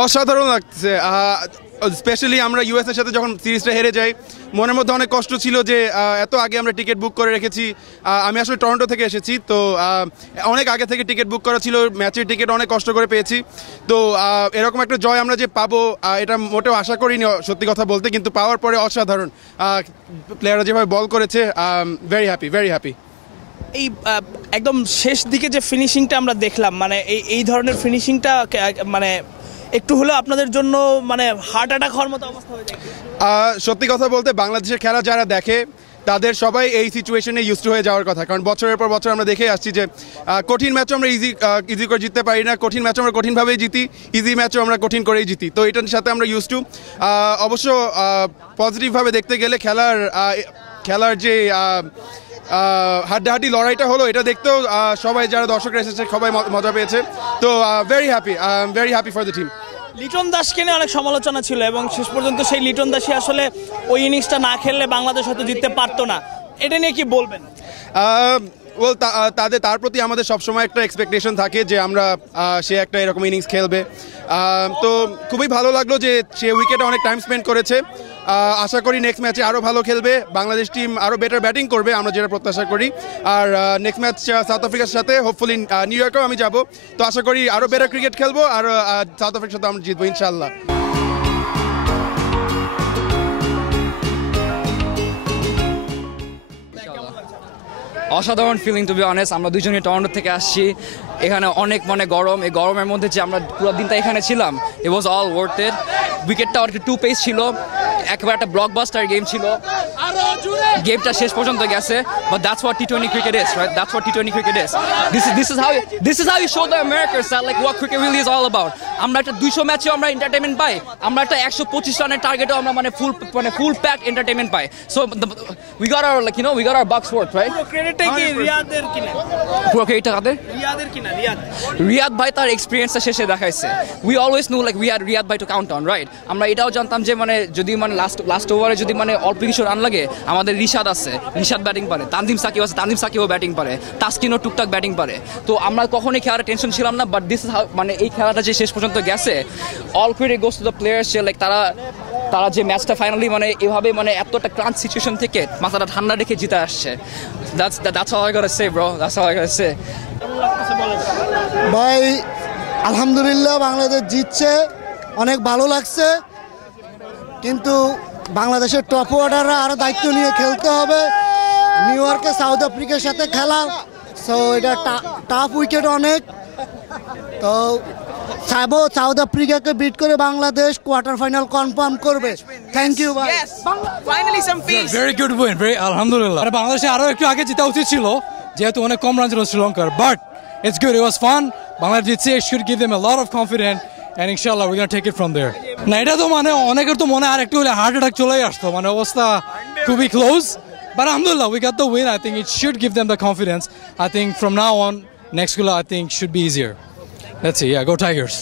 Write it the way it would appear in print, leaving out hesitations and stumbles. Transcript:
অসাধারণ লাগছে, স্পেশালি আমরা ইউএস এর সাথে যখন সিরিজটা হেরে যাই মনের মধ্যে অনেক কষ্ট ছিল যে এত আগে আমরা টিকিট বুক করে রেখেছি। আমি আসলে টরন্টো থেকে এসেছি, তো অনেক আগে থেকে টিকিট বুক করা ছিল, ম্যাচের টিকিট অনেক কষ্ট করে পেয়েছি। তো এরকম একটা জয় আমরা যে পাবো এটা মোটেও আশা করিনি সত্যি কথা বলতে, কিন্তু পাওয়ার পরে অসাধারণ। প্লেয়াররা যেভাবে বল করেছে, ভেরি হ্যাপি, ভেরি হ্যাপি। এই একদম শেষ দিকে যে ফিনিশিংটা আমরা দেখলাম, মানে এই ধরনের ফিনিশিংটা মানে একটু হলেও আপনাদের জন্য মানে হার্ট অ্যাটাক হওয়ার মতো অবস্থা হয়ে যায়। সত্যি কথা বলতে বাংলাদেশের খেলা যারা দেখে তাদের সবাই এই সিচুয়েশনে ইউজড হয়ে যাওয়ার কথা, কারণ বছরের পর বছর আমরা দেখে আসছি যে কঠিন ম্যাচও আমরা ইজি করে জিততে পারি না, কঠিন ম্যাচও আমরা কঠিনভাবেই জিতি, ইজি ম্যাচও আমরা কঠিন করেই জিতি। তো এটার সাথে আমরা ইউজ টু। অবশ্য পজিটিভভাবে দেখতে গেলে খেলার যে হাড্ডাহাড্ডি লড়াইটা হলো এটা দেখতেও সবাই যারা দর্শকরা এসেছে সবাই মজা পেয়েছে। তো very happy for the team. Liton দাসকে নিয়ে অনেক সমালোচনা ছিল এবং শেষ পর্যন্ত সেই লিটন দাসই আসলে ওই ইনিংসটা না খেললে বাংলাদেশ হয়তো জিততে পারতো না, এটা নিয়ে কি বলবেন? তার প্রতি আমাদের সবসময় একটা এক্সপেকটেশন থাকে যে আমরা সে একটা এরকম ইনিংস খেলবে। তো খুবই ভালো লাগলো যে সে উইকেটে অনেক টাইম স্পেন্ড করেছে। আশা করি নেক্সট ম্যাচে আরও ভালো খেলবে, বাংলাদেশ টিম আরও বেটার ব্যাটিং করবে, আমরা যেটা প্রত্যাশা করি। আর নেক্সট ম্যাচ সাউথ আফ্রিকার সাথে হোপফুলি নিউ ইয়র্কেও আমি যাব, তো আশা করি আরও বেটার ক্রিকেট খেলবো আর সাউথ আফ্রিকার সাথে আমরা জিতবো ইনশাল্লাহ। অসাধারণ ফিলিং টু বি অনেস্ট। আমরা দুজনই টরন্টো থেকে আসছি, এখানে অনেক গরম, এই গরমের মধ্যে যে আমরা পুরো দিনটা এখানে ছিলাম, ইট ওয়াজ অল ওয়ার্থ ইট। উইকেটটা একটা 2 পেস ছিল, একেবারে একটা ব্লকবাস্টার গেম ছিল, গেমটা শেষ পর্যন্ত গেছে। But that's what T20 cricket is, right? That's what T20 cricket is. This is how you show the Americans that like what cricket really is all about. আমরা একটা 200 ম্যাচে আমরা এন্টারটেইনমেন্ট পাই, আমরা একটা 125 রানের টার্গেটও আমরা ফুল pack entertainment pi. So we got our we got our bucks worth, right? ক্রেডিটটা কি রিয়াদের কিনা? পুরো ক্রেডিটটা কাদের? রিয়াদের কিনা? রিয়াদ ভাই তার এক্সপিরিয়েন্সটা শেষে দেখাইছে। We always knew like we had Riyad ভাই to count on, right? আমরা এটাও জানতাম যে যদি লাস্ট ওভারে যদি অল্প কিছু রান লাগে, আমাদের রিশাদ আছে, রিশাদ ব্যাটিং পারে, তানজিম সাকিব আছে, তানজিম সাকিবও ব্যাটিং পারে, তাসকিনও টুকটাক ব্যাটিং পারে। তো আমরা কখনোই খেলার টেনশন ছিলাম না। বাট দিস ইজ হাউ এই খেলাটা যে শেষ পর্যন্ত গেছে, all credit goes to the players. Like তারা যে ম্যাচটা ফাইনালি এভাবে এত একটা ক্রাঞ্চ সিচুয়েশন থেকে মাথাটা ঠান্ডা রেখে জিতে আসছে। That's all I gotta say, bro. That's all I gotta say. ভাই আলহামদুলিল্লাহ বাংলাদেশ জিতছে, অনেক ভালো লাগছে, কিন্তু বাংলাদেশের টপ অর্ডাররা আরও দায়িত্ব নিয়ে খেলতে হবে। নিউ ইয়র্কে সাউথ আফ্রিকার সাথে খেলা, সো এটা টাফ উইকেট অনেক। তো চাইবো সাউথ আফ্রিকাকে বিট করে বাংলাদেশ কোয়ার্টার ফাইনাল কনফার্ম করবে। থ্যাংক ইউ ভাই। Finally some peace. Very good win, very আলহামদুলিল্লাহ। বাংলাদেশে আরও একটু আগে জিতা উচিত ছিল, যেহেতু অনেক কম রান ছিল শ্রীলঙ্কার, but it's good, it was fun. Bangladesh জিতছে, it should give them a lot of confidence and inshallah we're gonna take it from there. না এটা তো অনেকের তো মনে আর একটু হলে হার্ট অ্যাটাক চলেই আসতো, অবস্থা খুবই close, but alhamdulillah we got the win. I think it should give them the confidence. I think from now on next gulo I think should be easier. Let's see, yeah, go Tigers.